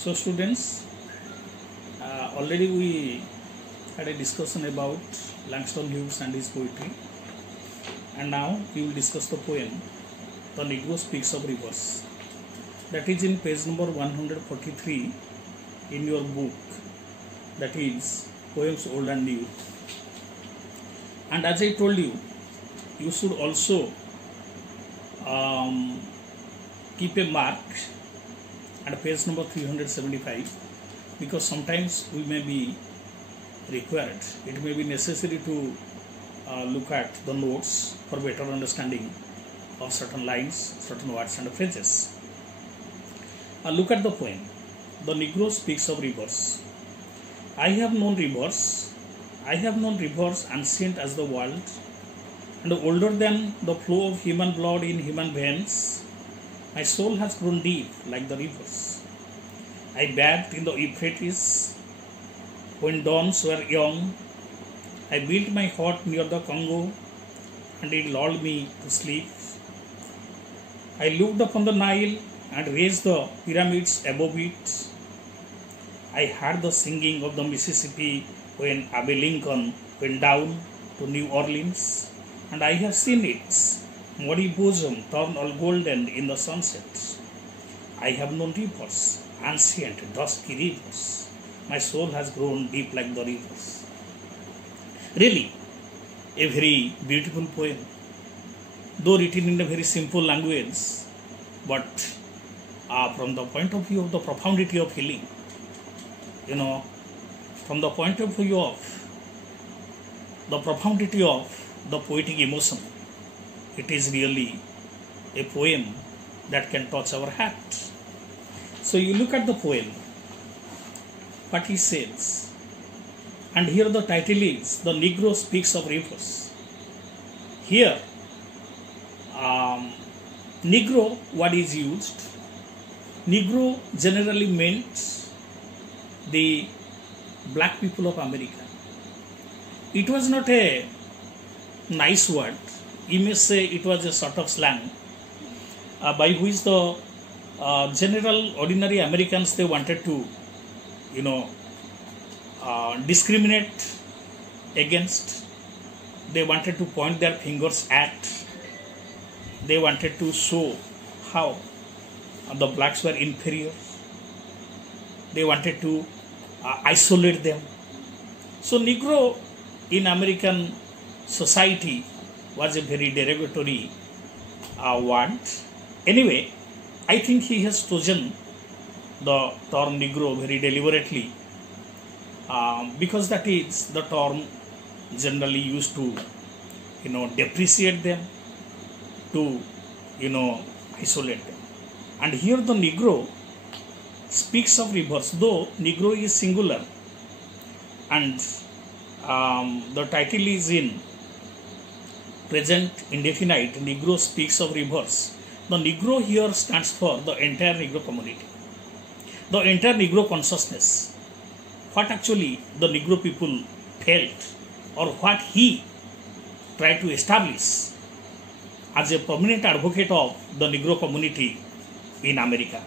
So students, already we had a discussion about Langston Hughes and his poetry, and now we will discuss the poem The Negro Speaks of Rivers. That is in page number 143 in your book, that is Poems Old and New. And as I told you, you should also keep a mark at page number 375, because sometimes we may be required, it may be necessary to look at the notes for better understanding of certain lines, certain words and phrases. Look at the poem. The Negro Speaks of Rivers. I have known rivers ancient as the world, and older than the flow of human blood in human veins. My soul has grown deep like the rivers. I bathed in the Euphrates when dawns were young. I built my hut near the Congo, and it lulled me to sleep. I looked upon the Nile and raised the pyramids above it. I heard the singing of the Mississippi when Abe Lincoln went down to New Orleans, and I have seen its muddy bosom turn all golden in the sunset. I have known rivers, ancient, dusky rivers. My soul has grown deep like the rivers. Really, a very beautiful poem, though written in a very simple language, but from the point of view of the profundity of feeling, from the point of view of the profundity of the poetic emotion, it is really a poem that can touch our heart. So you look at the poem, what he says, and here the title is The Negro Speaks of Rivers. Here, Negro, what is used? Negro generally meant the black people of America. It was not a nice word. You may say it was a sort of slang by which the general ordinary Americans, they wanted to discriminate against, they wanted to point their fingers at, they wanted to show how the blacks were inferior, they wanted to isolate them. So Negro in American society was a very derogatory word. Anyway, I think he has chosen the term Negro very deliberately, because that is the term generally used to depreciate them, to isolate them. And here the Negro speaks of rivers, though Negro is singular, and the title is in present indefinite. Negro speaks of rivers. The Negro here stands for the entire Negro community, the entire Negro consciousness, what actually the Negro people felt, or what he tried to establish as a prominent advocate of the Negro community in America.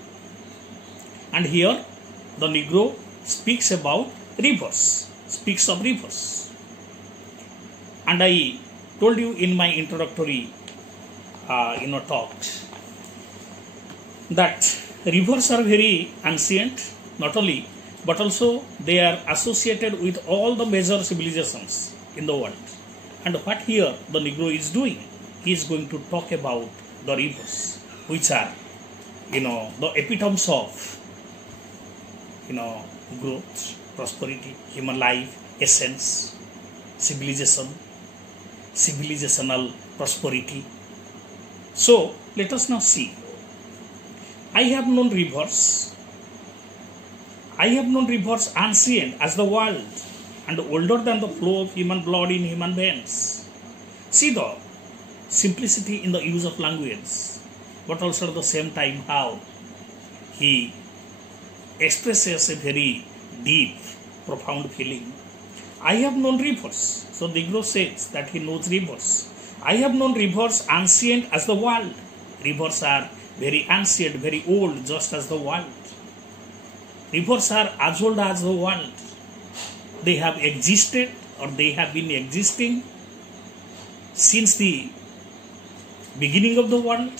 And here the Negro speaks about rivers, speaks of rivers. And I told you in my introductory talks that rivers are very ancient, not only, but also they are associated with all the major civilizations in the world. And what here the Negro is doing, he is going to talk about the rivers, which are the epitomes of growth, prosperity, human life, essence, civilization, civilizational prosperity. So let us now see. I have known rivers ancient as the world, and older than the flow of human blood in human veins. See the simplicity in the use of language, but also at the same time how he expresses a very deep, profound feeling. I have known rivers. So the Negro says that he knows rivers. I have known rivers ancient as the world. Rivers are very ancient, very old, just as the world. Rivers are as old as the world. They have existed, or they have been existing since the beginning of the world.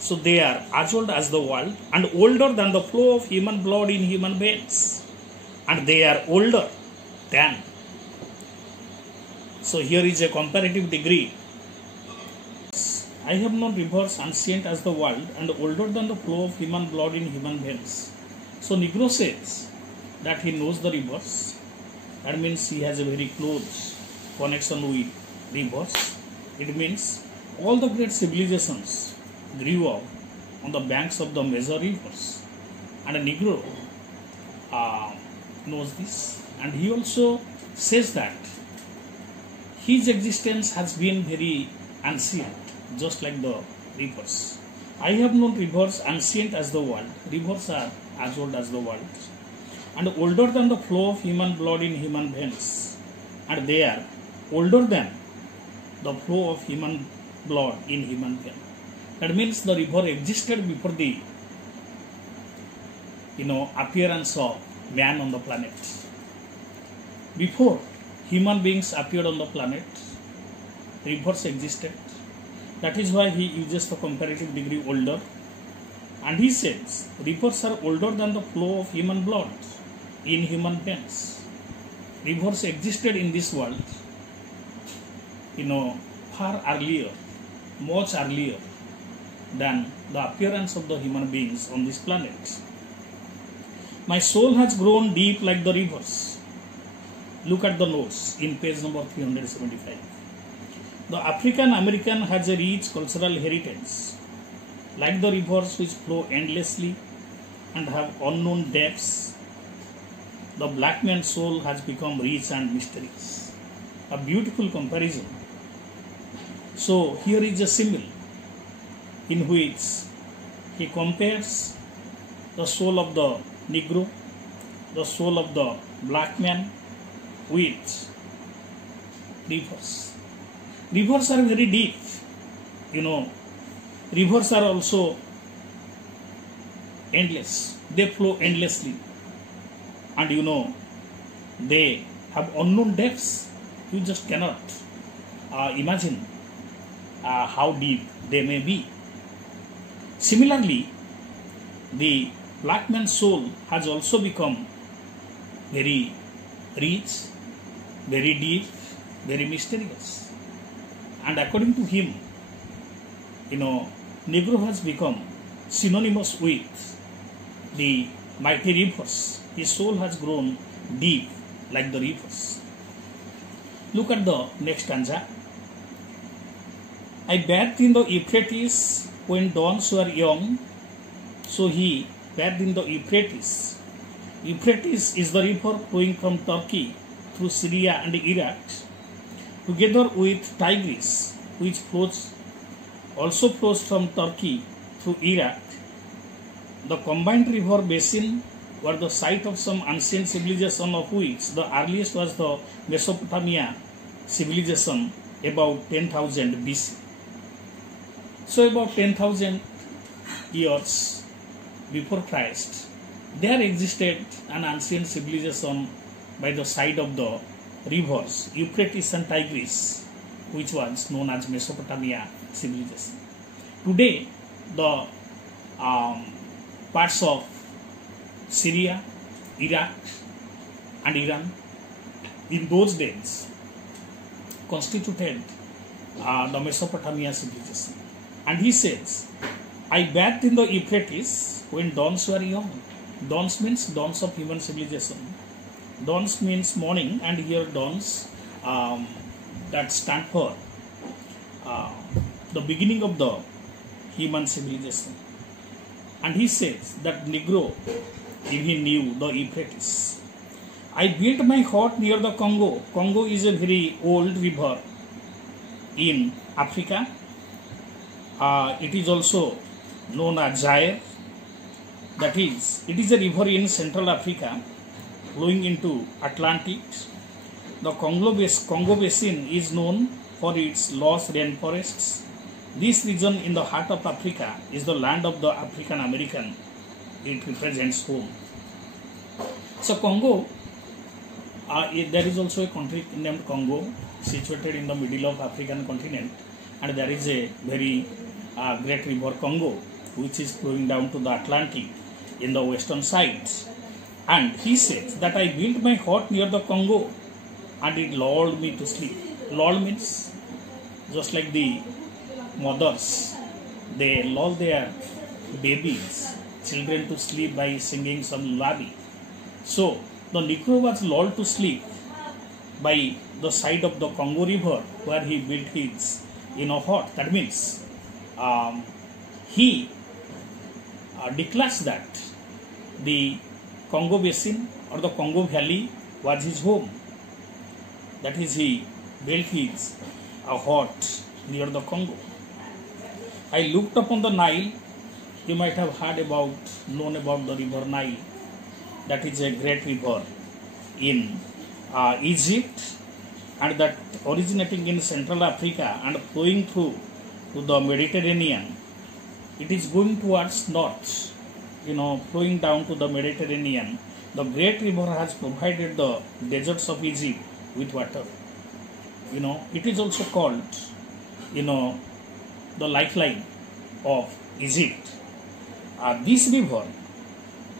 So they are as old as the world and older than the flow of human blood in human veins. And they are older than. So here is a comparative degree. I have known rivers ancient as the world and older than the flow of human blood in human veins. So Negro says that he knows the rivers. That means he has a very close connection with rivers. It means all the great civilizations grew up on the banks of the major rivers. And a Negro knows this. And he also says that his existence has been very ancient, just like the rivers. I have known rivers ancient as the world. Rivers are as old as the world and older than the flow of human blood in human veins. And they are older than the flow of human blood in human veins. That means the river existed before the appearance of man on the planet. Before human beings appeared on the planet, rivers existed. That is why he uses the comparative degree older. And he says rivers are older than the flow of human blood in human veins. Rivers existed in this world, far earlier, much earlier than the appearance of the human beings on this planet. My soul has grown deep like the rivers. Look at the notes in page number 375. The African American has a rich cultural heritage. Like the rivers which flow endlessly and have unknown depths, the black man's soul has become rich and mysterious. A beautiful comparison. So here is a symbol in which he compares the soul of the Negro, the soul of the black man with rivers. Rivers are very deep. Rivers are also endless. They flow endlessly. And they have unknown depths. You just cannot imagine how deep they may be. Similarly, the black man's soul has also become very rich, very deep, very mysterious. And according to him, Negro has become synonymous with the mighty rivers. His soul has grown deep like the rivers. Look at the next stanza. I bathed in the Euphrates when dawns were young, so he bathed in the Euphrates. Euphrates is the river flowing from Turkey through Syria and Iraq, together with Tigris, which also flows from Turkey through Iraq. The combined river basin were the site of some ancient civilization, of which the earliest was the Mesopotamia civilization about 10,000 BC. So about 10,000 years before Christ, there existed an ancient civilization by the side of the rivers Euphrates and Tigris, which was known as Mesopotamia civilization. Today, the parts of Syria, Iraq and Iran in those days constituted the Mesopotamia civilization. And he says, I bathed in the Euphrates when dawns were young. Dawns means dawns of human civilization. Dawns means morning, and here dawns that stand for the beginning of the human civilization. And he says that Negro, he knew the Euphrates. I built my hut near the Congo. Congo is a very old river in Africa. It is also known as Zaire. That is, it is a river in Central Africa flowing into Atlantic. The Congo Basin is known for its lush rainforests. This region in the heart of Africa is the land of the African American. It represents home. So Congo, there is also a country named Congo situated in the middle of African continent, and there is a very great river Congo which is flowing down to the Atlantic in the western side. And he says that I built my hut near the Congo and it lulled me to sleep. Lull means just like the mothers, they lull their babies, children to sleep by singing some lullaby. So the Negro was lulled to sleep by the side of the Congo river where he built his hut. That means he declares that the Congo basin or the Congo valley was his home. That is, he built his hut near the Congo. I looked upon the Nile. You might have known about the river Nile. That is a great river in Egypt, and that originating in Central Africa and flowing through to the Mediterranean. It is going towards north, flowing down to the Mediterranean. The great river has provided the deserts of Egypt with water. It is also called, the lifeline of Egypt. This river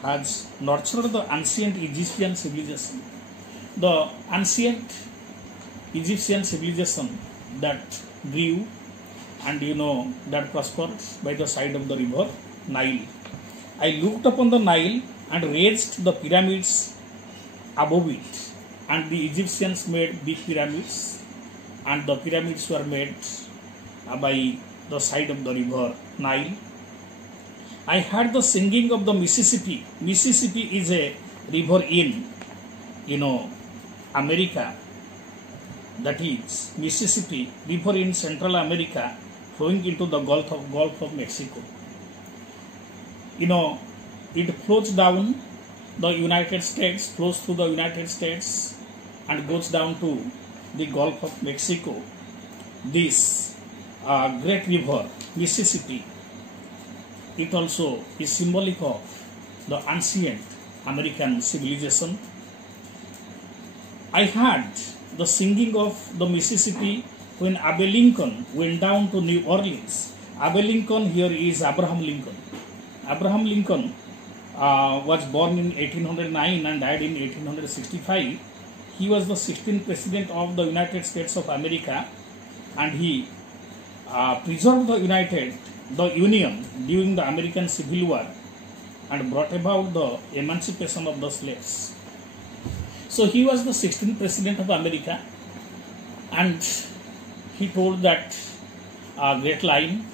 has nurtured the ancient Egyptian civilization. The ancient Egyptian civilization that grew and that prospered by the side of the river Nile. I looked upon the Nile and raised the pyramids above it, and the Egyptians made big pyramids, and the pyramids were made by the side of the river Nile. I heard the singing of the Mississippi. Mississippi is a river in America. That is Mississippi river in Central America, flowing into the Gulf of Mexico. It flows down the United States, flows through the United States and goes down to the Gulf of Mexico. This great river Mississippi, it also is symbolic of the ancient American civilization. I heard the singing of the Mississippi when Abe Lincoln went down to New Orleans. Abe Lincoln here is Abraham Lincoln. Abraham Lincoln was born in 1809 and died in 1865. He was the 16th president of the United States of America, and he preserved the Union during the American Civil War and brought about the emancipation of the slaves. So he was the 16th president of America, and he told that great line,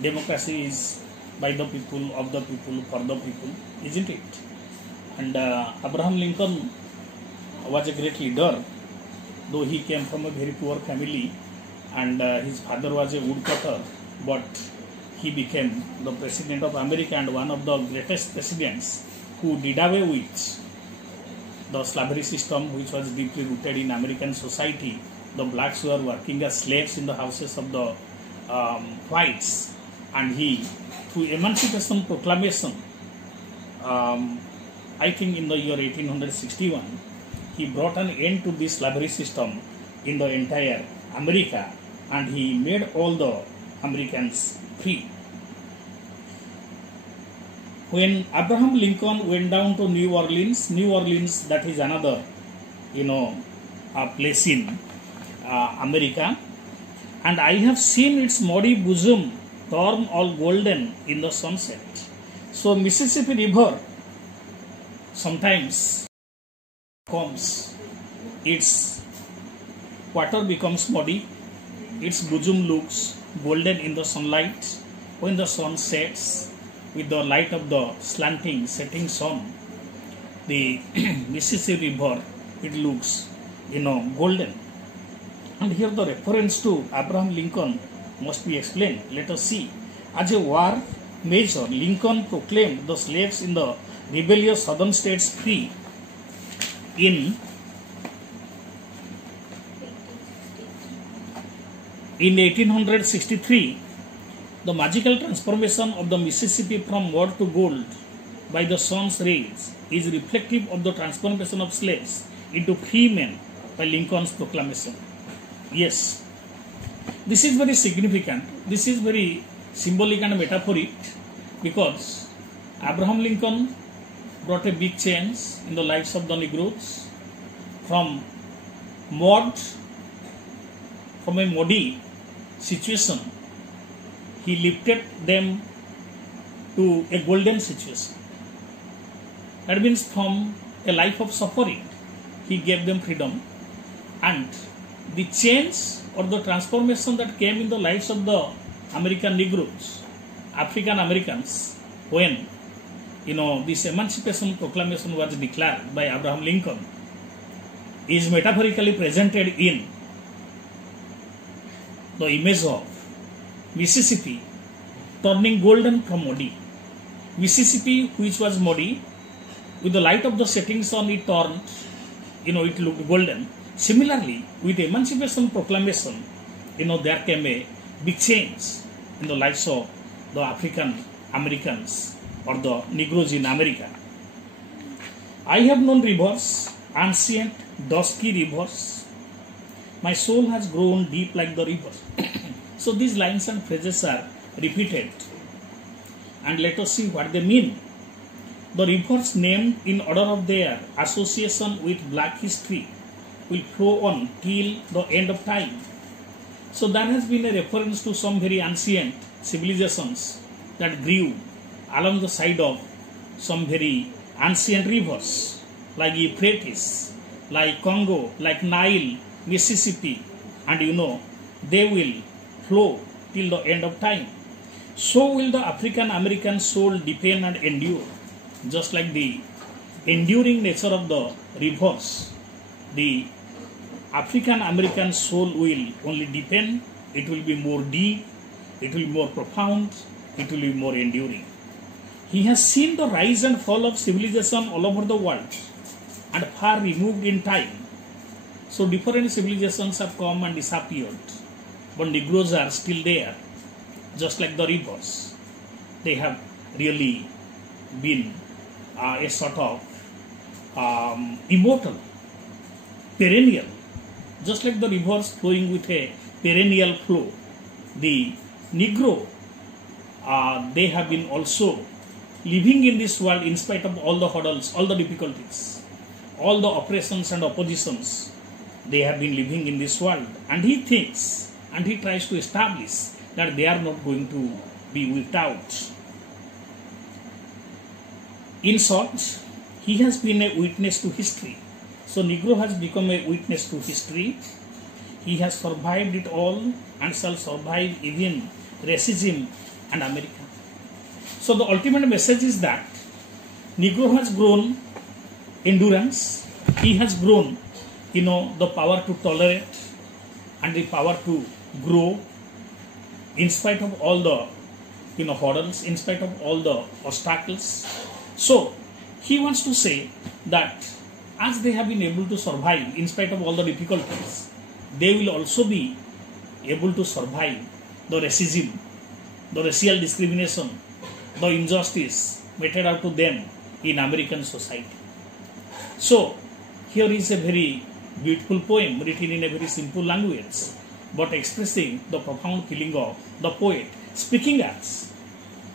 democracy is by the people, of the people, for the people, isn't it? And Abraham Lincoln was a great leader, though he came from a very poor family, and his father was a woodcutter, but he became the president of America and one of the greatest presidents who did away with the slavery system, which was deeply rooted in American society. The blacks were working as slaves in the houses of the whites, and he, through Emancipation Proclamation, I think in the year 1861, he brought an end to this slavery system in the entire America, and he made all the Americans free. When Abraham Lincoln went down to New Orleans, that is another, a place in America, and I have seen its muddy bosom turn all golden in the sunset. So Mississippi River sometimes comes, its water becomes muddy, its bosom looks golden in the sunlight. When the sun sets, with the light of the slanting setting sun, the Mississippi River, it looks golden. And here the reference to Abraham Lincoln must be explained. Let us see. As a war measure, Lincoln proclaimed the slaves in the rebellious southern states free in 1863. The magical transformation of the Mississippi from mud to gold by the sun's rays is reflective of the transformation of slaves into free men by Lincoln's proclamation. Yes, this is very significant. This is very symbolic and metaphoric because Abraham Lincoln brought a big change in the lives of the Negroes from a muddy situation. He lifted them to a golden situation. That means from a life of suffering, he gave them freedom, and the change or the transformation that came in the lives of the American Negroes, African Americans, when this Emancipation Proclamation was declared by Abraham Lincoln, is metaphorically presented in the image of Mississippi turning golden from muddy. Mississippi, which was muddy, with the light of the setting sun, it turned, it looked golden. Similarly, with the Emancipation Proclamation, there came a big change in the lives of the African Americans or the Negroes in America. I have known rivers, ancient, dusky rivers. My soul has grown deep like the rivers. So these lines and phrases are repeated, and let us see what they mean. The rivers named in order of their association with black history will flow on till the end of time. So there has been a reference to some very ancient civilizations that grew along the side of some very ancient rivers like Euphrates, like Congo, like Nile, Mississippi, and they will flow till the end of time. So will the African American soul deepen and endure. Just like the enduring nature of the rivers, the African American soul will only deepen, it will be more deep, it will be more profound, it will be more enduring. He has seen the rise and fall of civilization all over the world and far removed in time. So different civilizations have come and disappeared, but Negroes are still there, just like the rivers. They have really been a sort of immortal, perennial, just like the rivers flowing with a perennial flow. The Negro, they have been also living in this world in spite of all the hurdles, all the difficulties, all the oppressions and oppositions. They have been living in this world, and he thinks and he tries to establish that they are not going to be wiped out. In short, he has been a witness to history. So Negro has become a witness to history. He has survived it all and shall survive even racism and America. So the ultimate message is that Negro has grown endurance. He has grown, the power to tolerate and the power to grow in spite of all the, hurdles, in spite of all the obstacles. So he wants to say that as they have been able to survive in spite of all the difficulties, they will also be able to survive the racism, the racial discrimination, the injustice meted out to them in American society. So here is a very beautiful poem written in a very simple language, but expressing the profound feeling of the poet, speaking as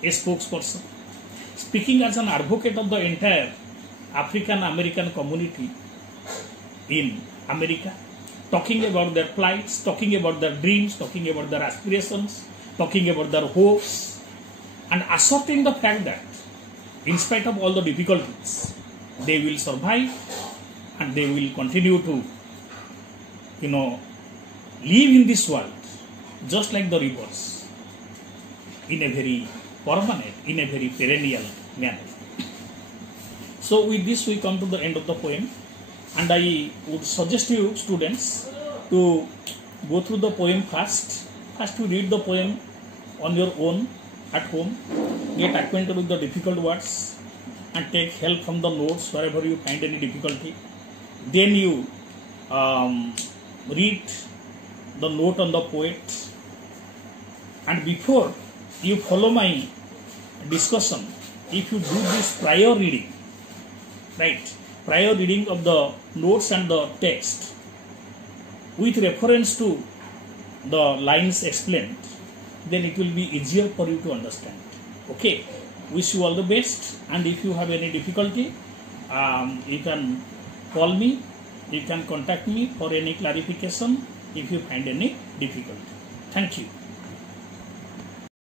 a spokesperson, speaking as an advocate of the entire African American community in America, talking about their plights, talking about their dreams, talking about their aspirations, talking about their hopes, and asserting the fact that in spite of all the difficulties, they will survive and they will continue to, live in this world just like the rivers, in a very permanent, in a very perennial manner. So with this we come to the end of the poem, and I would suggest you students to go through the poem first. First you read the poem on your own at home, get acquainted with the difficult words and take help from the notes wherever you find any difficulty. Then you read the note on the poet, and before you follow my discussion, if you do this prior reading, right, prior reading of the notes and the text with reference to the lines explained, then it will be easier for you to understand. Okay, wish you all the best, and if you have any difficulty, you can call me, you can contact me for any clarification if you find any difficulty. Thank you.